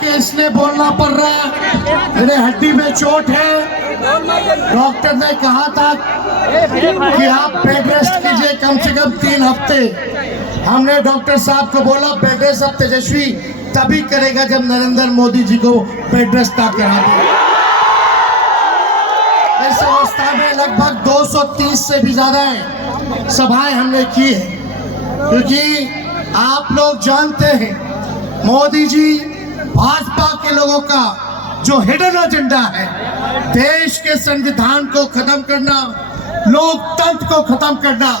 के इसलिए बोलना पड़ रहा है, मेरे हड्डी में चोट है। डॉक्टर ने कहा था कि आप बेड रेस्ट कीजिए कम से कम 3 हफ्ते। हमने डॉक्टर साहब को बोला बेड रेस्ट अब तेजस्वी तभी करेगा जब नरेंद्र मोदी जी को बेड रेस्ट ना करा दे। इस अवस्था में लगभग 230 से भी ज्यादा सभाएं हमने की है, क्योंकि आप लोग जानते हैं मोदी जी भाजपा के लोगों का जो हिडन एजेंडा है, देश के संविधान को खत्म करना, लोकतंत्र को खत्म करना।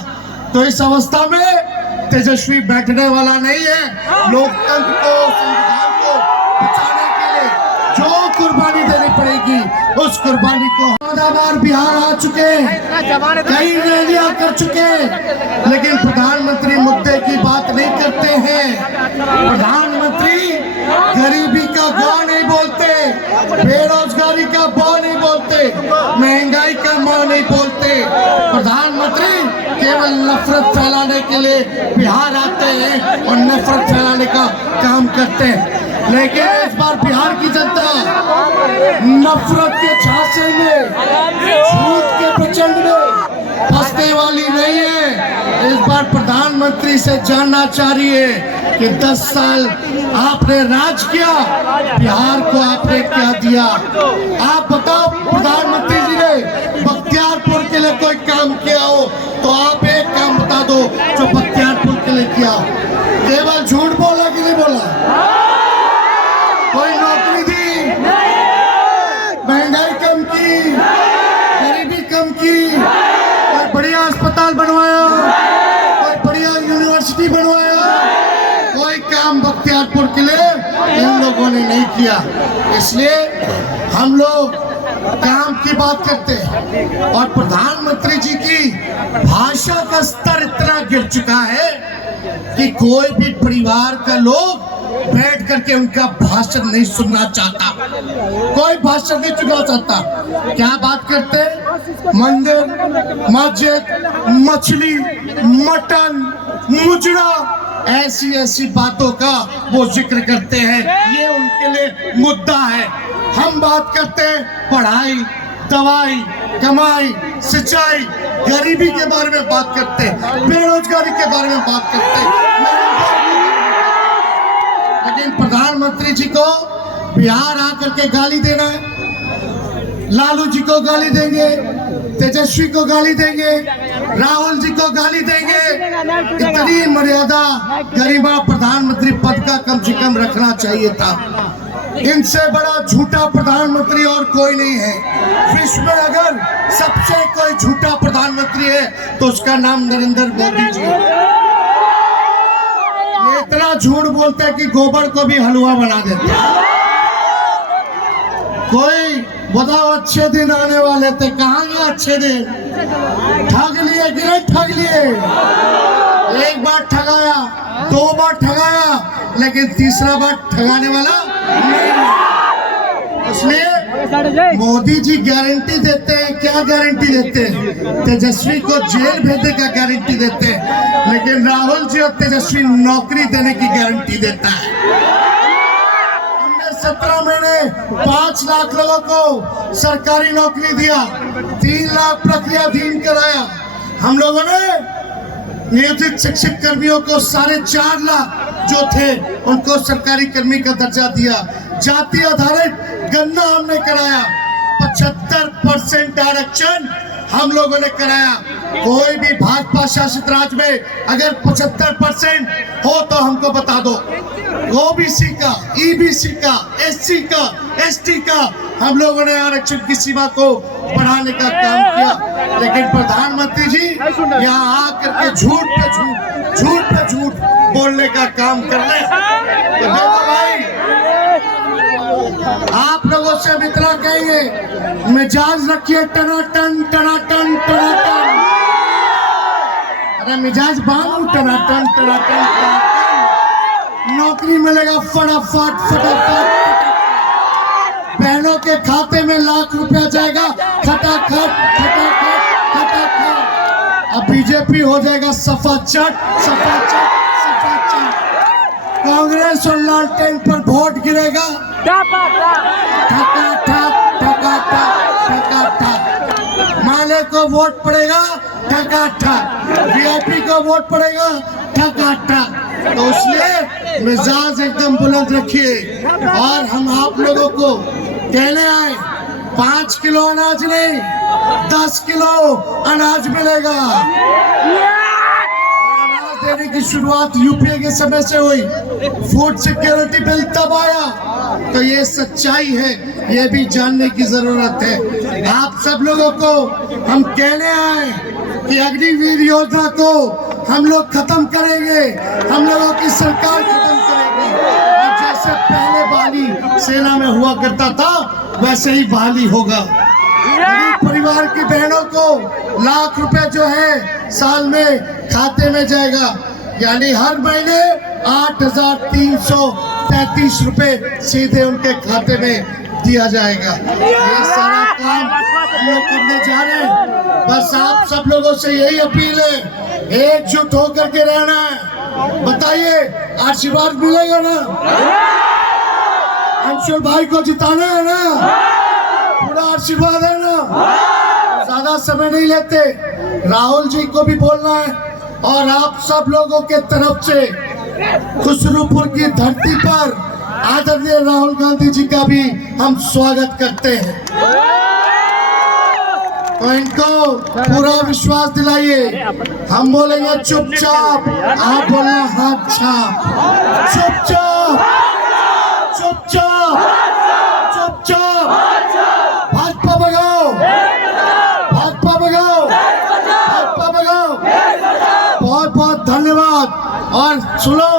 तो इस अवस्था में तेजस्वी बैठने वाला नहीं है। लोकतंत्र को, संविधान को बचाने के लिए जो कुर्बानी देनी पड़ेगी उस कुर्बानी को बार बिहार आ चुके हैं, कई रैलियां कर चुके हैं, लेकिन प्रधानमंत्री मुद्दे की बात नहीं करते हैं। प्रधानमंत्री गरीबी का गा नहीं बोलते, बेरोजगारी का बा नहीं बोलते, महंगाई का मां नहीं बोलते। प्रधानमंत्री केवल नफरत फैलाने के लिए बिहार आते हैं और नफरत फैलाने का काम करते हैं। लेकिन इस बार बिहार की जनता नफरत के झांसे में, झूठ के प्रचंड में फंसने वाली नहीं है। इस बार प्रधानमंत्री से जानना चाह रही है कि 10 साल आपने राज किया, बिहार को आपने क्या दिया। आप बताओ प्रधानमंत्री जी ने बख्तियारपुर के लिए कोई काम किया हो तो आप एक काम बता दो जो बख्तियारपुर के लिए किया। केवल झूठ बोला कि नहीं बोला? कोई नौकरी दी, महंगाई कम की, गरीबी कम की, कोई बढ़िया अस्पताल बनवाया, कोई बढ़िया यूनिवर्सिटी बनवाया, कोई काम बख्तियारपुर के लिए इन लोगों ने नहीं किया। इसलिए हम लोग काम की बात करते हैं और प्रधानमंत्री जी की भाषा का स्तर इतना गिर चुका है कि कोई भी परिवार का लोग बैठ करके उनका भाषण नहीं सुनना चाहता, कोई भाषण नहीं सुनना चाहता। क्या बात करते हैं? मंदिर, मस्जिद, मछली, मटन, मुजरा, ऐसी ऐसी बातों का वो जिक्र करते हैं, ये उनके लिए मुद्दा है। हम बात करते हैं पढ़ाई, दवाई, कमाई, सिंचाई, गरीबी के बारे में बात करते हैं, बेरोजगारी के बारे में बात करते हैं। लेकिन प्रधानमंत्री जी को बिहार आकर के गाली देना है, लालू जी को गाली देंगे, तेजस्वी को गाली देंगे, राहुल जी को गाली देंगे। इतनी मर्यादा, गरिमा प्रधानमंत्री पद का कम से कम रखना चाहिए था। इनसे बड़ा झूठा प्रधानमंत्री और कोई नहीं है विश्व में। अगर सबसे कोई झूठा प्रधानमंत्री है तो उसका नाम नरेंद्र मोदी जी है। ये इतना झूठ बोलते हैं कि गोबर को भी हलवा बना देते हैं। कोई बताओ अच्छे दिन आने वाले थे, कहाँ गए अच्छे दिन? ठग लिए कि नहीं ठग लिए? एक बार ठगाया, 2 बार ठगाया, लेकिन तीसरा बार ठगाने वाला नहीं। इसलिए मोदी जी गारंटी देते हैं, क्या गारंटी देते हैं? तेजस्वी को जेल भेजने का गारंटी देते हैं, लेकिन राहुल जी और तेजस्वी नौकरी देने की गारंटी देता है। हमने 17 महीने 5 लाख लोगों को सरकारी नौकरी दिया, 3 लाख प्रक्रियाधीन कराया। हम लोगों ने नियोजित शिक्षक कर्मियों को 4.5 लाख जो थे उनको सरकारी कर्मी का दर्जा दिया। जाति आधारित गणना हमने कराया, 75% आरक्षण हम लोगों ने कराया। कोई भी भाजपा शासित राज्य में अगर 75% हो तो हमको बता दो। ओबीसी का, ईबीसी का, एससी का, एसटी का हम लोगों ने आरक्षण की सीमा को बढ़ाने का काम किया। लेकिन प्रधानमंत्री जी यहाँ आकर के झूठ पे झूठ, झूठ पे झूठ बोलने का काम कर रहे हैं। तो भाई आप लोगों से हम इतना कहेंगे, मिजाज रखिए टनाटन टनाटन टनाटन। अरे मिजाज बांधू टनाटन टनाटन टनाटन। नौकरी मिलेगा फटाफट फटाफट। बहनों के खाते में लाख रुपया जाएगा खटाखट खटाखट खटाखट। अब बीजेपी हो जाएगा सफाचट सफाचट सफाचट। कांग्रेस और लालटेन पर वोट गिरेगा। ठक। माले को वोट पड़ेगा ठक, वीआईपी को वोट पड़ेगा ठक। तो इसलिए मिजाज एकदम बुलंद रखिए। और हम आप लोगों को कहने आए 5 किलो अनाज नहीं 10 किलो अनाज मिलेगा। अनाज देने की शुरुआत यूपीए के समय से हुई, फूड सिक्योरिटी बिल तब आया। तो ये सच्चाई है, ये भी जानने की जरूरत है। आप सब लोगों को हम कहने आए कि अग्निवीर योजना को हम लोग खत्म करेंगे, हम लोगों की सरकार खत्म करेगी। और जैसे पहले बहाली सेना में हुआ करता था वैसे ही बहाली होगा। गरीब परिवार की बहनों को लाख रुपए जो है साल में खाते में जाएगा, यानी हर महीने 8,333 रुपए सीधे उनके खाते में दिया जाएगा। ये सारा काम हम लोग करने जा रहे हैं। बस आप सब लोगों से यही अपील है, एकजुट होकर के रहना है। बताइए आशीर्वाद मिलेगा ना? अंशुल भाई को जिताना है ना? पूरा आशीर्वाद है ना? ज्यादा समय नहीं लेते, राहुल जी को भी बोलना है और आप सब लोगों के तरफ से खुसरूपुर की धरती पर आदरणीय राहुल गांधी जी का भी हम स्वागत करते हैं। तो इनको पूरा विश्वास दिलाइए। हम बोलेंगे चुपचाप, आप बोलना हाथ छाप। चुपचाप चुपचाप चुपचाप, भाजपा भगाओ, भाजपा भगाओ, भाजपा भगाओ। बहुत बहुत धन्यवाद। और सुनो,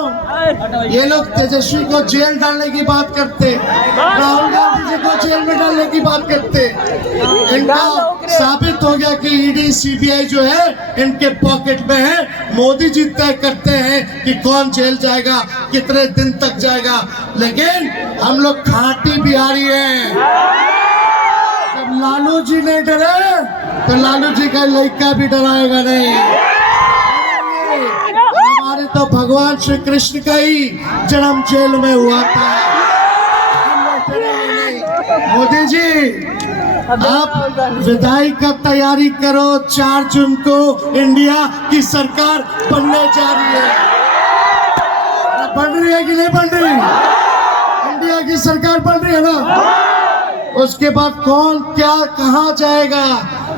ये लोग तेजस्वी को जेल डालने की बात करते, राहुल गांधी जी को जेल में डालने की बात करते। इनका साबित हो गया कि ईडी सीबीआई जो है इनके पॉकेट में है। मोदी जी तय करते हैं कि कौन जेल जाएगा, कितने दिन तक जाएगा। लेकिन हम लोग खाटी बिहारी हैं। जब लालू जी नहीं डरे तो लालू जी का लड़का भी डराएगा नहीं। हमारे तो भगवान श्री कृष्ण का ही जन्म जेल में हुआ था। मोदी जी आप विदाई का तैयारी करो, 4 जून को इंडिया की सरकार बनने जा रही है। बन रही है कि नहीं बन रही? इंडिया की सरकार बन रही है ना? उसके बाद कौन क्या कहाँ जाएगा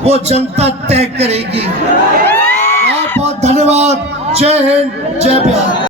वो जनता तय करेगी। बहुत बहुत धन्यवाद। जय हिंद, जय बिहार।